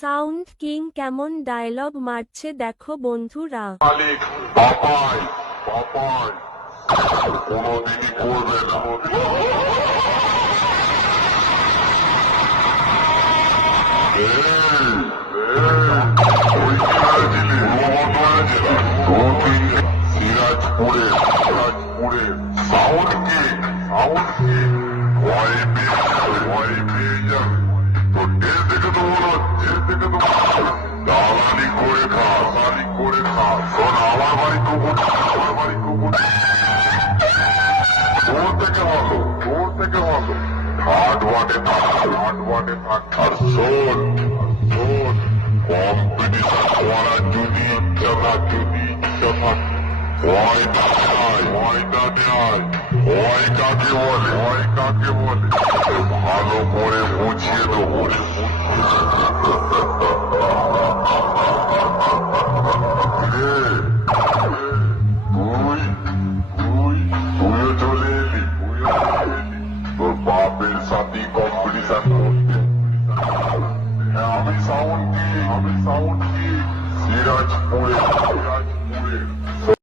Sound king কেমন dialogue মারছে দেখো বন্ধুরা। মালিক পাপাই পাপাই কোনোদিনই করবে না। সিরাজপুরে সিরাজপুরে সাউন্ড কিং ভয় পেয়ে যাবে তো ডেল থেকে তো মনে হচ্ছে দালালি করে খা শোন আমার বাড়ি কুকুর তোর থেকে ভালো হাট ওয়াটে থাক আর শোন কম্পিটিশন করার যদি ইচ্ছা থাকে ভয় কাকে বলে ভালো করে বুঝিয়ে দেবো। তুইও চলে এলি তোর বাপের সাথে কম্পিটিশন করতে। আমি সাউন্ড কি সিরাজপুরে